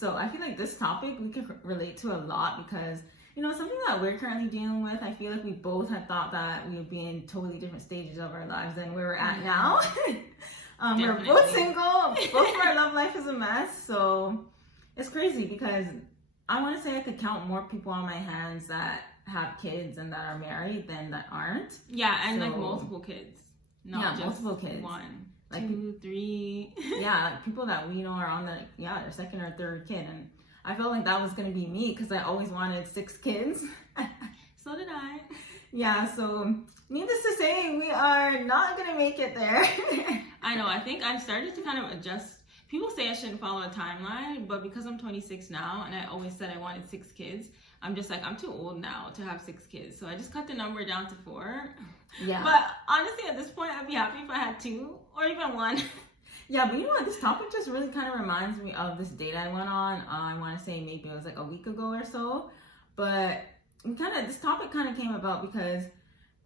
So I feel like this topic we can relate to a lot because, you know, something that we're currently dealing with, I feel like we both had thought that we would be in totally different stages of our lives than where we're at now. We're both single, both of our love life is a mess. So it's crazy because I want to say I could count more people on my hands that have kids and that are married than that aren't. Yeah, and like multiple kids. Not just multiple kids. One, like 2, 3. Yeah, like people that we know are on their second or third kid, and I felt like that was gonna be me because I always wanted 6 kids. So did I. Yeah, so needless to say, we are not gonna make it there. I know. I think I started to kind of adjust. People say I shouldn't follow a timeline, but because I'm 26 now and I always said I wanted 6 kids, I'm just like, I'm too old now to have 6 kids. So I just cut the number down to 4. Yeah. But honestly, at this point, I'd be happy if I had 2 or even 1. Yeah, but you know what? This topic just really kind of reminds me of this date I went on. I want to say maybe it was like a week ago or so. But this topic kind of came about because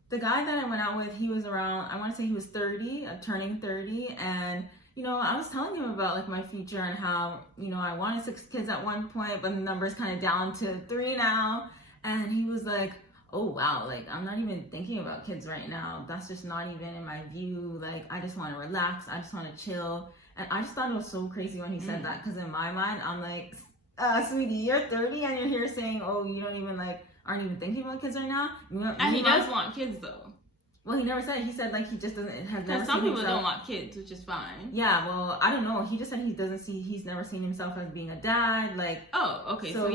the guy that I went out with, he was around, I want to say he was 30, turning 30. And you know, I was telling him about like my future and how, you know, I wanted 6 kids at one point, but the number's kind of down to 3 now. And he was like, oh wow, like I'm not even thinking about kids right now. That's just not even in my view. Like I just want to relax. I just want to chill. And I just thought it was so crazy when he said that because in my mind, I'm like, sweetie, you're 30 and you're here saying, oh, you don't even aren't even thinking about kids right now. And he does want kids though. Well, he never said. He said like he just doesn't have. Because some people don't want kids, which is fine. Yeah, well, I don't know. He just said he's never seen himself as being a dad. Like, oh, okay, so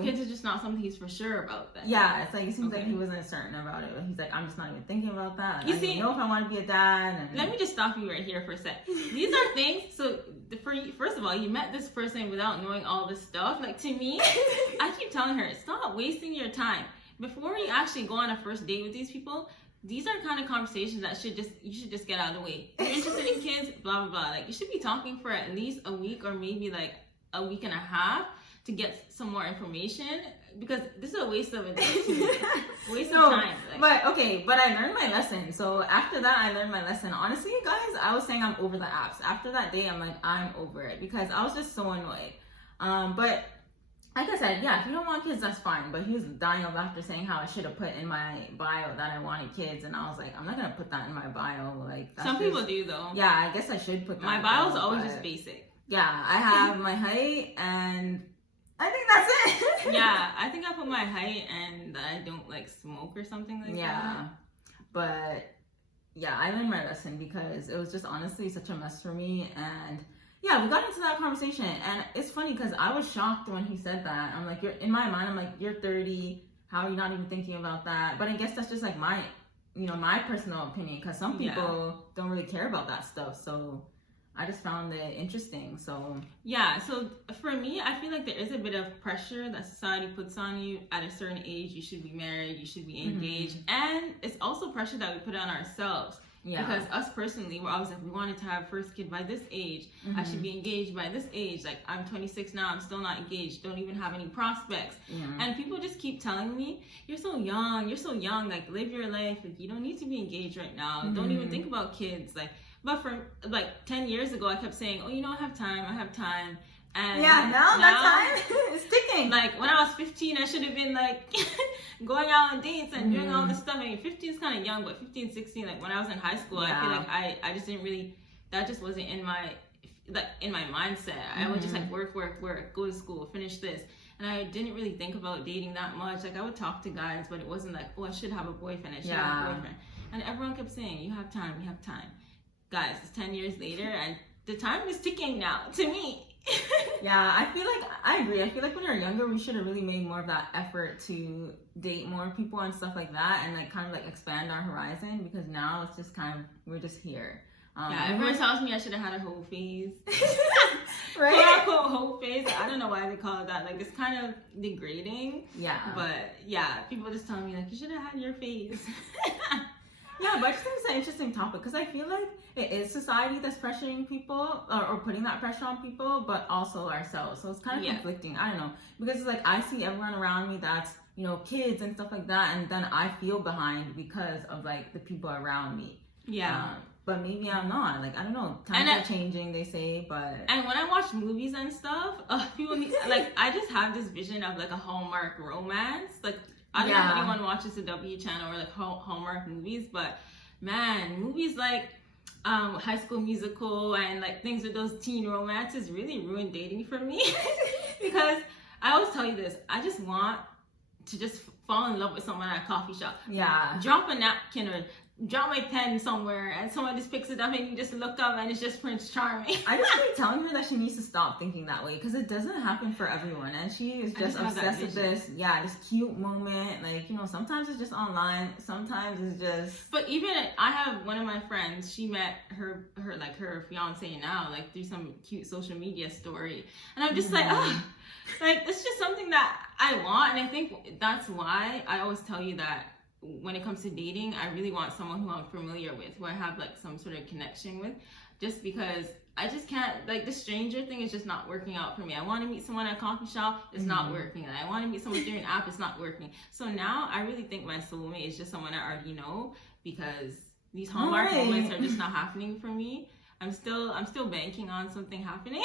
kids is just not something he's for sure about then. Yeah, it's like it seems like he wasn't certain about it. But he's like, I'm just not even thinking about that. Like, You I see, don't know if I want to be a dad. And let me just stop you right here for a sec. These are things. So first of all, you met this person without knowing all this stuff. Like to me, I keep telling her, stop wasting your time before you actually go on a first date with these people. These are kind of conversations that you should just get out of the way. If you're interested in kids, blah, blah, blah. Like, you should be talking for at least a week or maybe like a week and a half to get some more information because this is a waste of time. Like. But I learned my lesson. So after that, I learned my lesson. Honestly, guys, I was saying I'm over the apps. After that day, I'm like, I'm over it because I was just so annoyed. But like I said, yeah, if you don't want kids, that's fine. But he was dying of laughter saying how I should have put in my bio that I wanted kids. And I was like, I'm not going to put that in my bio. Like, some people do, though. Yeah, I guess I should put that. My bio is always just basic. Yeah, I have my height and I think that's it. Yeah, I think I put my height and that I don't like smoke or something like that. Yeah, but yeah, I learned my lesson because it was just honestly such a mess for me. And yeah, we got into that conversation, and it's funny because I was shocked when he said that. I'm like, in my mind, I'm like, you're 30. How are you not even thinking about that? But I guess that's just like my personal opinion because some people don't really care about that stuff. So I just found it interesting. So yeah, so for me, I feel like there is a bit of pressure that society puts on you at a certain age. You should be married, you should be engaged, and it's also pressure that we put on ourselves. Yeah. Because us personally, we're always like, we wanted to have first kid by this age. I should be engaged by this age. Like, I'm 26 now, I'm still not engaged. Don't even have any prospects. And people just keep telling me, you're so young, like, live your life. Like, you don't need to be engaged right now. Don't even think about kids. Like, but for, like, 10 years ago, I kept saying, oh, I have time. And yeah, now that time is ticking. Like, when I was 15, I should have been, like, going out on dates and doing all this stuff. I mean, 15 is kind of young, but 15, 16, like, when I was in high school, I feel like I just didn't really, that just wasn't in my mindset. I would just, like, work, go to school, finish this. And I didn't really think about dating that much. Like, I would talk to guys, but it wasn't like, oh, I should have a boyfriend, have a boyfriend. And everyone kept saying, you have time. Guys, it's 10 years later, and the time is ticking now, to me. Yeah, I agree. I feel like when we were younger, we should have really made more of that effort to date more people and stuff like that, and like kind of like expand our horizon, because now it's just kind of, we're just here. Everyone tells me I should have had a whole phase. Right? Quote unquote whole phase. I don't know why they call it that. Like, it's kind of degrading. Yeah. But yeah, people just tell me like, you should have had your phase. Yeah, but I just think it's an interesting topic because I feel like it is society that's pressuring people or putting that pressure on people, but also ourselves. So it's kind of conflicting. I don't know. Because it's like I see everyone around me that's, kids and stuff like that, and then I feel behind because of like the people around me. Yeah. but maybe I'm not. Like, I don't know. Times are changing, they say, but... And when I watch movies and stuff, people need, like, I just have this vision of, like, a Hallmark romance. Like, I don't know if anyone watches the W channel or, like, Hallmark movies, but, man, movies like High School Musical and, like, things with those teen romances really ruined dating for me. Because I always tell you this, I just want to just fall in love with someone at a coffee shop. Yeah. Drop a napkin or drop my pen somewhere and someone just picks it up and you just look up and it's just Prince Charming. I just keep telling her that she needs to stop thinking that way because it doesn't happen for everyone, and she is just obsessed with this cute moment. Like, you know, sometimes it's just online, sometimes it's just... But even I have one of my friends, she met her fiance now, like through some cute social media story, and I'm just like, like, it's just something that I want. And I think that's why I always tell you that when it comes to dating, I really want someone who I'm familiar with, who I have like some sort of connection with, just because I just can't, like, the stranger thing is just not working out for me. I want to meet someone at a coffee shop, it's not working. And I want to meet someone through an app, it's not working. So now I really think my soulmate is just someone I already know, because these Hallmark moments are just not happening for me. I'm still banking on something happening.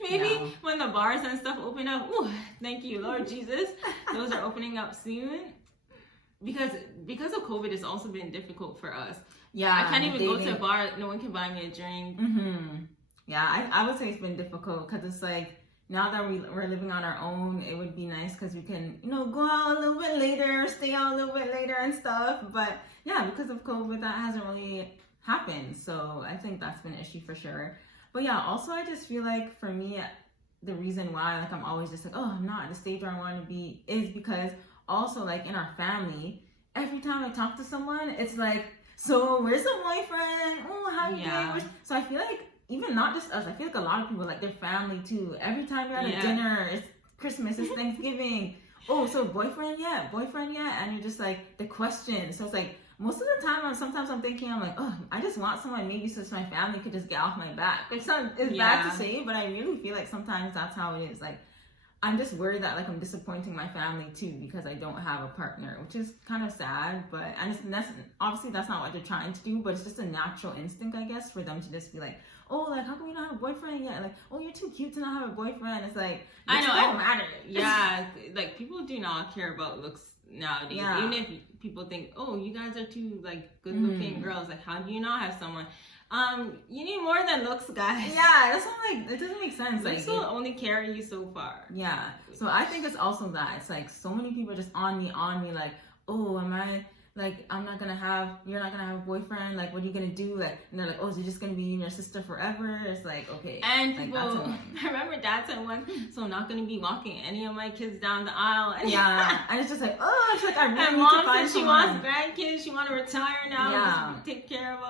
Maybe when the bars and stuff open up, ooh, thank you, Lord Jesus, those are opening up soon. Because of COVID, it's also been difficult for us. Yeah, I can't even go to a bar. No one can buy me a drink. Yeah, I would say it's been difficult because it's like, now that we're living on our own, it would be nice because we can, you know, go out a little bit later, stay out a little bit later and stuff. But yeah, because of COVID, that hasn't really happened. So I think that's been an issue for sure. But yeah, also I just feel like for me, the reason why, like, I'm always just like, oh, I'm not at the stage where I want to be, is because also, like, in our family, every time I talk to someone, it's like, so where's the boyfriend? Oh, how you doing? So I feel like, even not just us, I feel like a lot of people, like, their family too. Every time you're at a dinner, it's Christmas, it's Thanksgiving. Oh, so boyfriend yet? And you're just like, the question. So it's like, most of the time, sometimes I'm thinking, I'm like, oh, I just want someone maybe so my family could just get off my back. It's bad to say, but I really feel like sometimes that's how it is. Like, I'm just worried that, like, I'm disappointing my family too because I don't have a partner, which is kind of sad. But obviously that's not what they're trying to do, but it's just a natural instinct, I guess, for them to just be like, oh, like, how come you don't have a boyfriend yet? Like, oh, you're too cute to not have a boyfriend. It's like, I know, it don't matter. Yeah, like, people do not care about looks nowadays. Even if people think, oh, you guys are two, like, good-looking girls, like, how do you not have someone? You need more than looks, guys. Yeah, that's not, like, it doesn't make sense. Looks will only carry you so far. Yeah, so I think it's also that. It's like, so many people are just on me, like, oh, am I, like, you're not gonna have a boyfriend, like, what are you gonna do? Like, and they're like, oh, is it just gonna be you and your sister forever? It's like, okay. And people, I remember Dad said once, so I'm not gonna be walking any of my kids down the aisle. Yeah, and it's just like, oh, it's like, I really and need Mom to find said she wants grandkids, she want to retire now, just take care of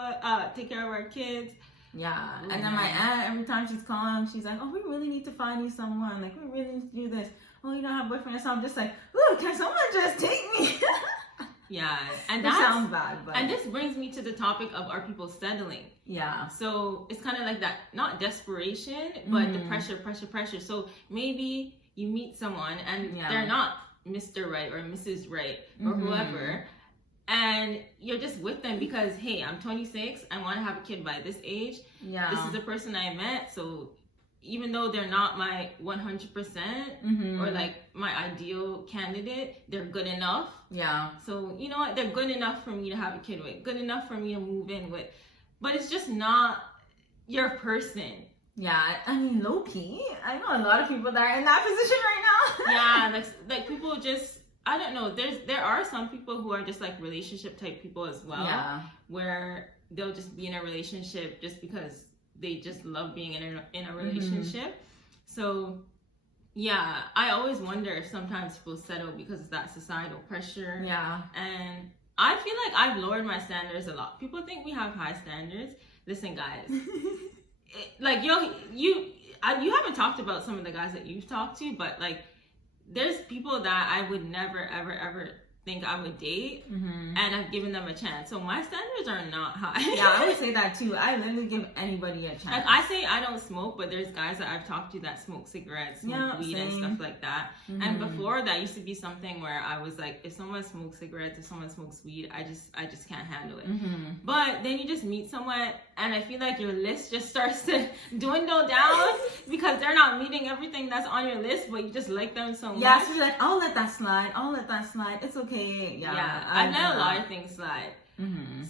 our kids. Yeah, and then my aunt, every time she's calling, she's like, oh, we really need to find you someone, like, we really need to do this. Oh, you don't have a boyfriend, so I'm just like, ooh, can someone just take me? Yeah, and that sounds bad, but... And this brings me to the topic of, are people settling? Yeah. So it's kind of like that, not desperation, but the pressure. So maybe you meet someone and they're not Mr. Right or Mrs. Right or whoever, and you're just with them because, hey, I'm 26, I want to have a kid by this age. Yeah. This is the person I met, so even though they're not my 100% or like my ideal candidate, they're good enough. Yeah. So, you know what? They're good enough for me to have a kid with, good enough for me to move in with. But it's just not your person. Yeah, I mean, low key, I know a lot of people that are in that position right now. Yeah, like people just, I don't know. There are some people who are just like relationship type people as well. Yeah. Where they'll just be in a relationship just because they just love being in a relationship. So yeah, I always wonder if sometimes people settle because of that societal pressure. Yeah. And I feel like I've lowered my standards a lot. People think we have high standards. Listen, guys, like you haven't talked about some of the guys that you've talked to, but like there's people that I would never ever think I would date, and I've given them a chance. So my standards are not high. Yeah, I would say that too. I literally give anybody a chance. Like I say I don't smoke, but there's guys that I've talked to that smoke cigarettes, smoke weed and stuff like that. And before that used to be something where I was like, if someone smokes cigarettes, if someone smokes weed, I just can't handle it. But then you just meet someone and I feel like your list just starts to dwindle down because they're not meeting everything that's on your list, but you just like them so much. Yeah, so you're like, I'll let that slide. It's okay. Yeah, I've let a lot of things slide.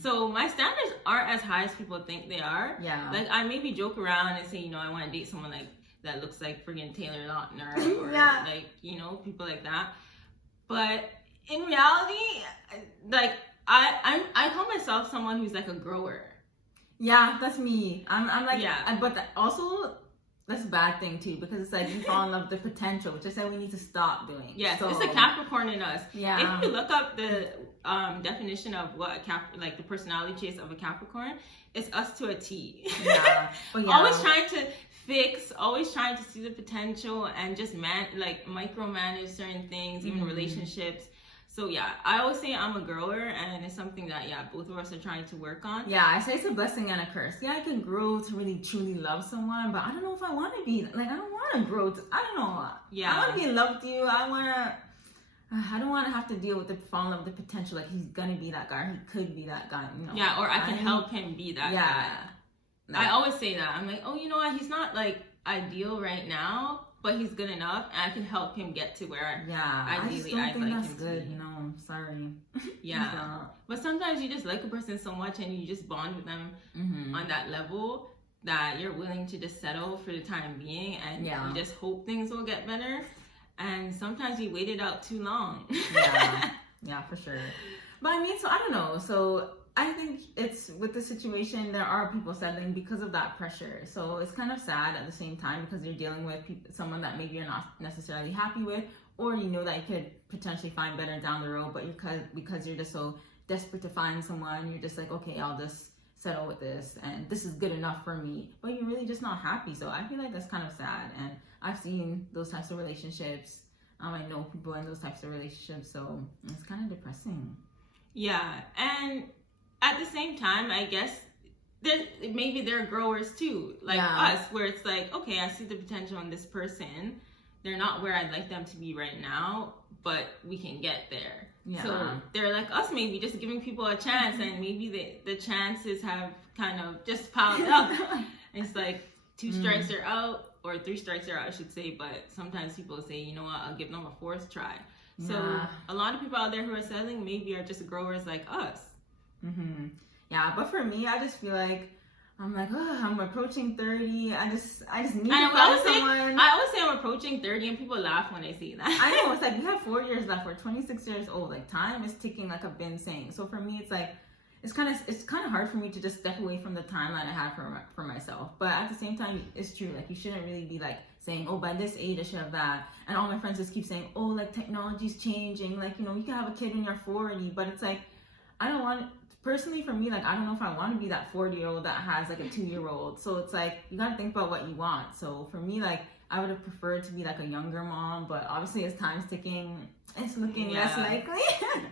So my standards aren't as high as people think they are. Yeah. Like I maybe joke around and say, you know, I want to date someone like that looks like friggin' Taylor Lautner or like, you know, people like that. But in reality, like I call myself someone who's like a grower. Yeah, that's me. I'm like, but also that's a bad thing too, because it's like you fall in love with the potential, which I said we need to stop doing. Yes, so, it's a Capricorn in us. Yeah. If you look up the definition of what like the personality traits of a Capricorn, it's us to a T. Yeah. Always trying to fix, always trying to see the potential and just micromanage certain things, even relationships. So yeah, I always say I'm a grower, and it's something that both of us are trying to work on. Yeah, I say it's a blessing and a curse. Yeah, I can grow to really truly love someone, but I don't know if I want to be like, I don't want to grow. I don't know. Yeah, I want to be in love with you. I don't want to have to deal with falling in love with the potential. Like he's gonna be that guy. Or he could be that guy. You know? Yeah, or I can help him be that guy. I always say that. I'm like, oh, you know what? He's not like ideal right now, but he's good enough, and I can help him get to where ideally I'd like him to be. You know, I'm sorry. Yeah. But sometimes you just like a person so much and you just bond with them on that level that you're willing to just settle for the time being, and you just hope things will get better. And sometimes you wait it out too long. Yeah, for sure. But I mean, so I don't know. So I think it's with the situation, there are people settling because of that pressure. So it's kind of sad at the same time because you're dealing with someone that maybe you're not necessarily happy with, or you know that you could potentially find better down the road, but because you're just so desperate to find someone, you're just like, okay, I'll just settle with this and this is good enough for me, but you're really just not happy. So I feel like that's kind of sad, and I've seen those types of relationships. I know people in those types of relationships, so it's kind of depressing. Yeah, and at the same time, I guess maybe they're growers too, like us, where it's like, okay, I see the potential in this person. They're not where I'd like them to be right now, but we can get there. Yeah. So they're like us, maybe just giving people a chance, and maybe the chances have kind of just piled up. It's like 2 strikes are out, or 3 strikes are out, I should say. But sometimes people say, you know what, I'll give them a 4th try. So a lot of people out there who are settling maybe are just growers like us. Yeah, but for me, I just feel like I'm like, oh, I'm approaching 30. I just need to find someone. I always say I'm approaching 30, and people laugh when they say that. I know, it's like you have 4 years left. We're 26 years old. Like time is ticking, like I've been saying. So for me, it's like it's kind of hard for me to just step away from the timeline I have for myself. But at the same time, it's true. Like you shouldn't really be like saying, oh, by this age I should have that. And all my friends just keep saying, oh, like technology's changing. Like, you know, you can have a kid when you're 40, but it's like I don't want. Personally, for me, like, I don't know if I want to be that 40-year-old that has, like, a 2-year-old. So it's, like, you got to think about what you want. So for me, like, I would have preferred to be, like, a younger mom. But obviously, as time's ticking, it's looking less likely.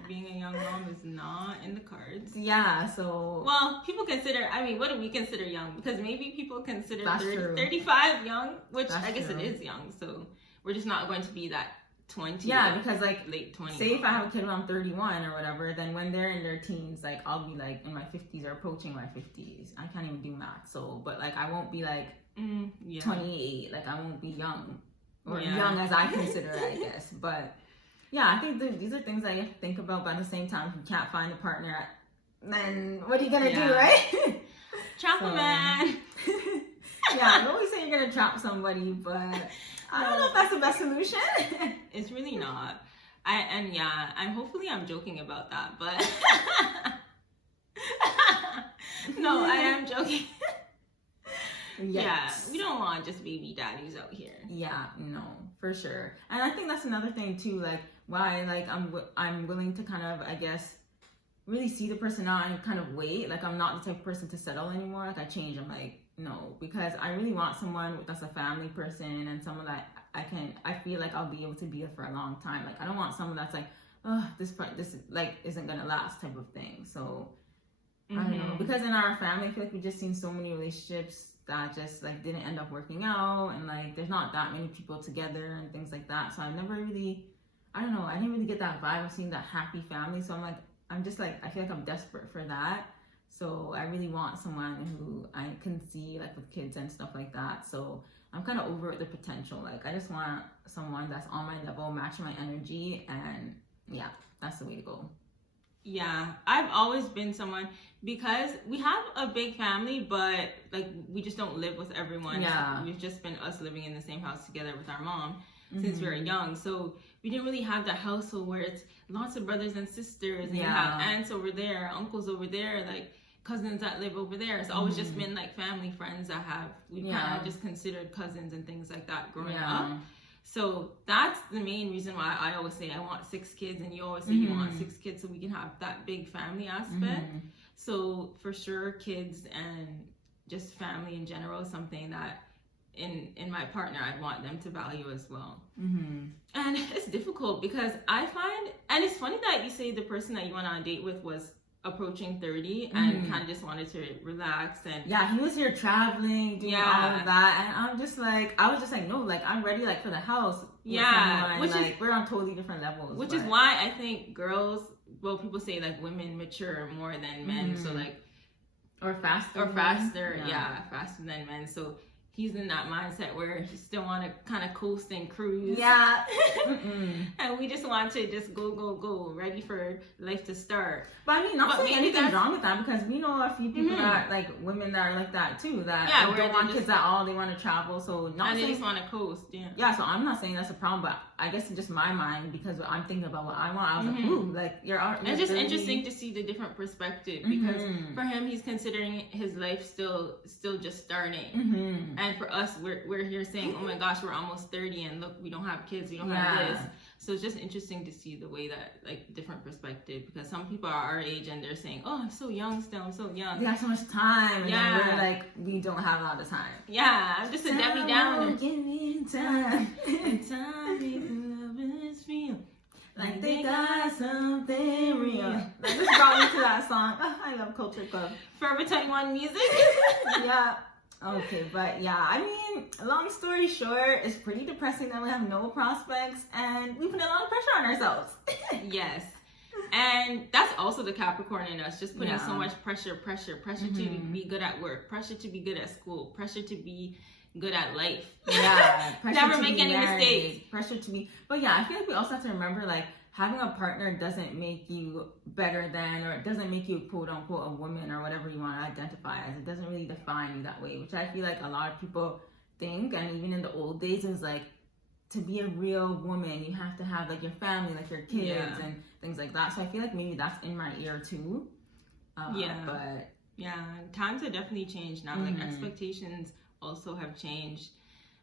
Being a young mom is not in the cards. Yeah, so... Well, people consider... I mean, what do we consider young? Because maybe people consider 35 young, which I guess it is young. So we're just not going to be that 20. Yeah, because like late 20s. Say if I have a kid when I'm 31 or whatever, then when they're in their teens, like I'll be like in my 50s or approaching my 50s. I can't even do math, so but like I won't be like 28. Like I won't be young or young as I consider it, I guess. But yeah, I think these are things I have to think about. But at the same time, if you can't find a partner, then what are you gonna do, right? Trap a man. Yeah, I always say you're gonna trap somebody, but I don't know if that's the best solution. It's really not. Hopefully I'm joking about that, but no, I am joking. Yeah, we don't want just baby daddies out here. Yeah, no, for sure. And I think that's another thing too, like why like I'm willing to kind of, I guess, really see the person out and kind of wait. Like I'm not the type of person to settle anymore. Like I change. I'm like, no, because I really want someone that's a family person and someone that I feel like I'll be able to be with for a long time. Like I don't want someone that's like, oh, this like isn't gonna last type of thing. So I don't know, because in our family, I feel like we just seen so many relationships that just like didn't end up working out, and like there's not that many people together and things like that. So I never really, I don't know, I didn't really get that vibe of seeing that happy family. So I'm just like, I feel like I'm desperate for that. So I really want someone who I can see like with kids and stuff like that. So I'm kind of over the potential. Like I just want someone that's on my level, matching my energy, and yeah, that's the way to go. Yeah, I've always been someone, because we have a big family, but like we just don't live with everyone. Yeah. We've just been us living in the same house together with our mom since we were young. So we didn't really have that household where it's lots of brothers and sisters, and you have aunts over there, uncles over there, like cousins that live over there. It's always just been like family friends that we kind of just considered cousins and things like that growing up. So that's the main reason why I always say I want 6 kids, and you always say you want 6 kids, so we can have that big family aspect. So for sure, kids and just family in general is something that in my partner I'd want them to value as well. And it's difficult because I find, and it's funny that you say the person that you went on a date with was approaching 30 and kind of just wanted to relax, and he was here traveling, doing all of that, and I was just like, no, like I'm ready, like for the house. Which like, is, we're on totally different levels. Which is why I think girls, well, people say like women mature more than men, so like faster, faster than men. So he's in that mindset where he still want to kind of coast and cruise. And we just want to just go, ready for life to start. But I mean, not saying anything's wrong with that, because we know a few people that, like, women that are like that too, that don't want kids at all, they want to travel, so they just want to coast, so I'm not saying that's a problem, but I guess in just my mind, because I'm thinking about what I want, I was like, ooh, like, you're it's just interesting to see the different perspective, because for him, he's considering his life still just starting. And for us, we're here saying, oh my gosh, we're almost 30, and look, we don't have kids, we don't have this. So it's just interesting to see the way that, like, different perspective, because some people are our age and they're saying, oh, I'm so young still, I'm so young. We have so much time. And then we're like, we don't have a lot of time. I'm just a Debbie Downer. Give me time. And time makes lovers feel like they got something real. That just brought me to that song. Oh, I love Culture Club. Forever 21 music. Okay, but I mean, long story short, it's pretty depressing that we have no prospects, and we put a lot of pressure on ourselves. Yes. And that's also the Capricorn in us, just putting so much pressure to be good at work, pressure to be good at school, pressure to be good at life. Never make any mistakes. Pressure to be, but I feel like we also have to remember, like, having a partner doesn't make you better than, or it doesn't make you quote unquote a woman or whatever you want to identify as. It doesn't really define you that way, which I feel like a lot of people think. And even in the old days, it was like, to be a real woman, you have to have like your family, like your kids and things like that. So I feel like maybe that's in my ear too. But times have definitely changed now. Like expectations also have changed,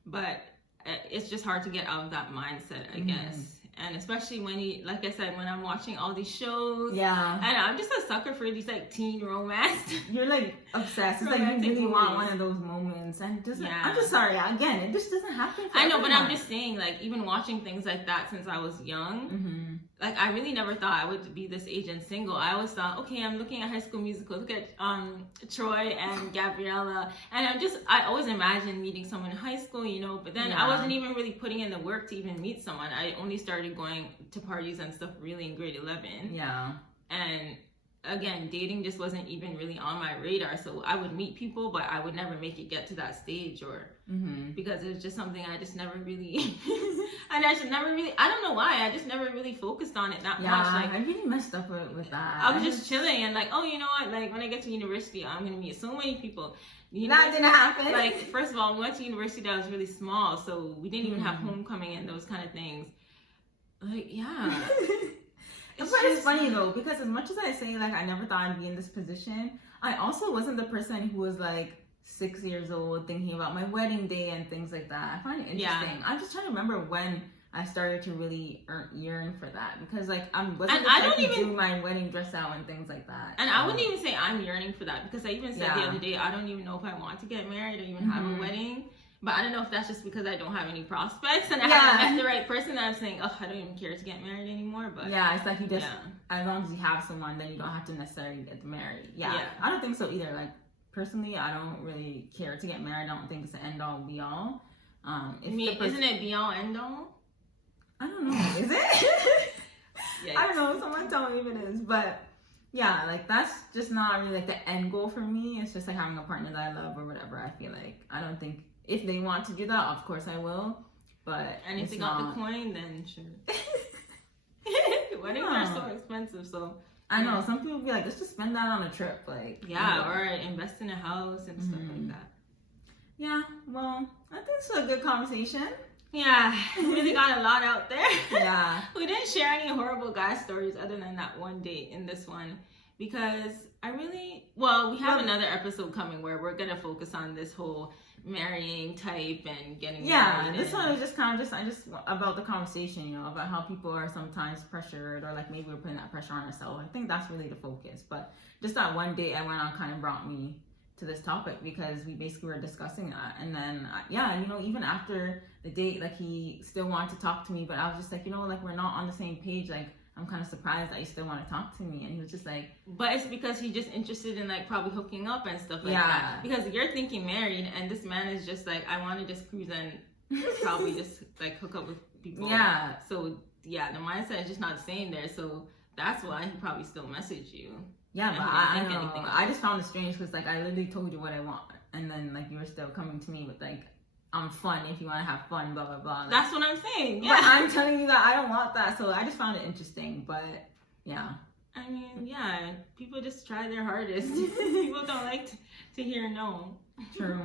but it's just hard to get out of that mindset, I guess. And especially when like I said, when I'm watching all these shows, and I'm just a sucker for these like teen romance. You're like obsessed. It's like you really want one of those moments, and just I'm just sorry. Again, it just doesn't happen. For everyone. But I'm just saying, like, even watching things like that since I was young, like I really never thought I would be this age and single. I always thought, okay, I'm looking at High School Musical. Look at Troy and Gabriella, and I always imagined meeting someone in high school, But then I wasn't even really putting in the work to even meet someone. I only started going to parties and stuff really in grade 11. And again, dating just wasn't even really on my radar. So I would meet people, but I would never make it get to that stage, or because it was just something I just never really, and I don't know why, I just never really focused on it that much. Like, I really messed up with that. I was just chilling and like, oh, you know what? Like when I get to university, I'm going to meet so many people. That didn't happen. Like, first of all, we went to university that was really small, so we didn't even have homecoming and those kind of things. Like, It's funny though, because as much as I say like I never thought I'd be in this position, I also wasn't the person who was like 6 years old thinking about my wedding day and things like that. I find it interesting. I'm just trying to remember when I started to really yearn for that, because like I don't even do my wedding dress out and things like that. And I wouldn't even say I'm yearning for that, because I even said the other day I don't even know if I want to get married or even have a wedding, But I don't know if that's just because I don't have any prospects and I haven't met the right person that I'm saying, oh, I don't even care to get married anymore. But yeah, it's like you just, as long as you have someone, then you don't have to necessarily get married. Yeah. I don't think so either. Like, personally, I don't really care to get married. I don't think it's the end all be all. Isn't it be all end all? I don't know. Is it? I don't know. Someone tell me if it is. But yeah, like that's just not really like the end goal for me. It's just like having a partner that I love or whatever. I feel like I don't think if they want to do that, of course I will. But and if they got the coin, then sure. Weddings are so expensive, so I know some people be like, let's just spend that on a trip, like or invest in a house and stuff like that. Yeah, well, I think it's a good conversation. Yeah, we really got a lot out there. Yeah. We didn't share any horrible guy stories other than that one date in this one because we have another episode coming where we're going to focus on this whole marrying type and getting married. This one was just kind of about the conversation, you know, about how people are sometimes pressured or like maybe we're putting that pressure on ourselves. I think that's really the focus. But just that one date I went on kind of brought me to this topic because we basically were discussing that. And then, you know, even after the date, like he still wanted to talk to me, but I was just like, you know, like we're not on the same page. Like, I'm kind of surprised that you still want to talk to me. And he was just like... But it's because he's just interested in, like, probably hooking up and stuff like that. Because you're thinking married, and this man is just like, I want to just cruise and probably just, like, hook up with people. Yeah. So, yeah, the mindset is just not the same there. So, that's why he probably still messaged you. Yeah, but I just found it strange because, like, I literally told you what I want. And then, like, you were still coming to me with, like... I'm fun if you want to have fun, blah, blah, blah. Like, that's what I'm saying. Yeah. But I'm telling you that I don't want that. So I just found it interesting. But yeah. I mean, yeah. People just try their hardest. People don't like to hear no. True.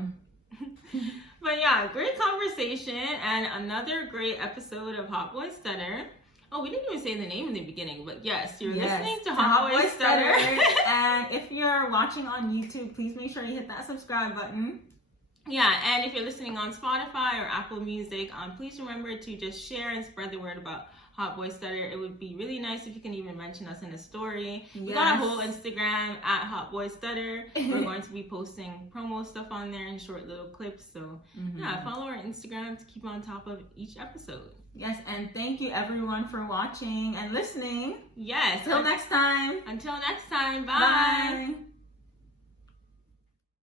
But yeah, great conversation and another great episode of Hot Boy Stutter. Oh, we didn't even say the name in the beginning, but yes, you're listening to Hot Boy Stutter. And if you're watching on YouTube, please make sure you hit that subscribe button. Yeah, and if you're listening on Spotify or Apple Music, please remember to just share and spread the word about Hot Boy Stutter. It would be really nice if you can even mention us in a story. We got a whole Instagram at Hot Boy Stutter. We're going to be posting promo stuff on there and short little clips. So yeah, follow our Instagram to keep on top of each episode. Yes, and thank you everyone for watching and listening. Yes. Until next time. Until next time. Bye. Bye.